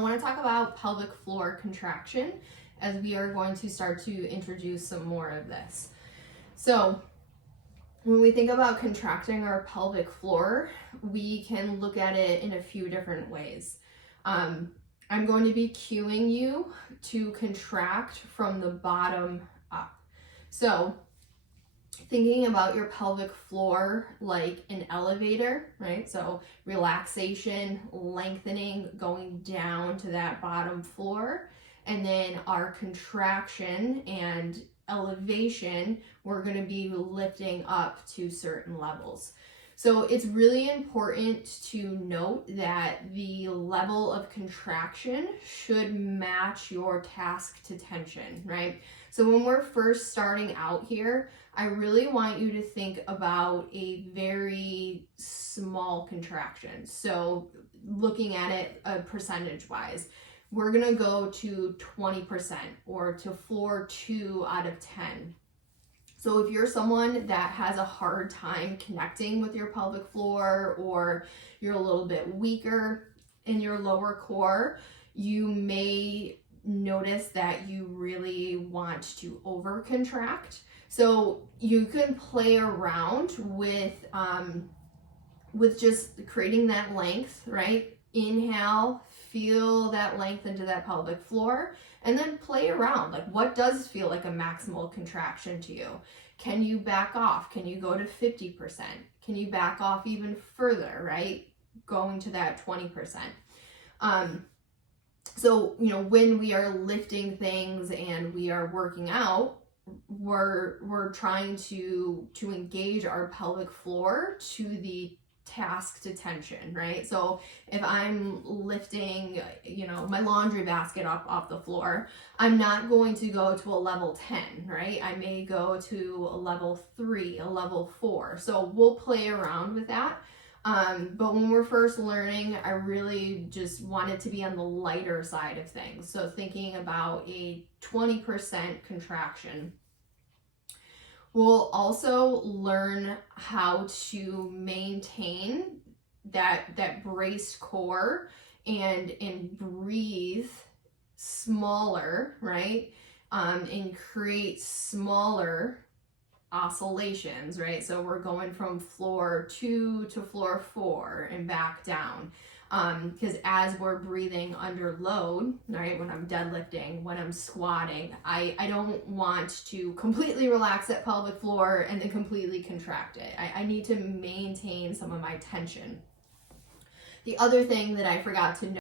want to talk about pelvic floor contraction as we are going to start to introduce some more of this. So when we think about contracting our pelvic floor, we can look at it in a few different ways. I'm going to be cueing you to contract from the bottom up. So thinking about your pelvic floor like an elevator, right? So relaxation, lengthening, going down to that bottom floor. And then our contraction and elevation, we're going to be lifting up to certain levels. So it's really important to note that the level of contraction should match your task to tension, right? So when we're first starting out here, I really want you to think about a very small contraction. So looking at it percentage-wise, we're gonna go to 20% or to floor 2 out of 10. So if you're someone that has a hard time connecting with your pelvic floor, or you're a little bit weaker in your lower core, you may notice that you really want to over contract. So you can play around with just creating that length, right? Inhale, feel that length into that pelvic floor, and then play around. Like, what does feel like a maximal contraction to you? Can you back off? Can you go to 50%? Can you back off even further, right? Going to that 20%. So, when we are lifting things and we are working out, we're trying to engage our pelvic floor to the task to tension, right? So if I'm lifting, my laundry basket up off the floor, I'm not going to go to a level 10, right? I may go to a level 3, a level 4. So we'll play around with that. But when we're first learning, I really just wanted to be on the lighter side of things. So thinking about a 20% contraction. We'll also learn how to maintain that braced core and breathe smaller, right? And create smaller oscillations, right? So we're going from floor 2 to floor 4 and back down. Because as we're breathing under load, right, when I'm deadlifting, when I'm squatting, I don't want to completely relax that pelvic floor and then completely contract it. I need to maintain some of my tension. The other thing that I forgot to note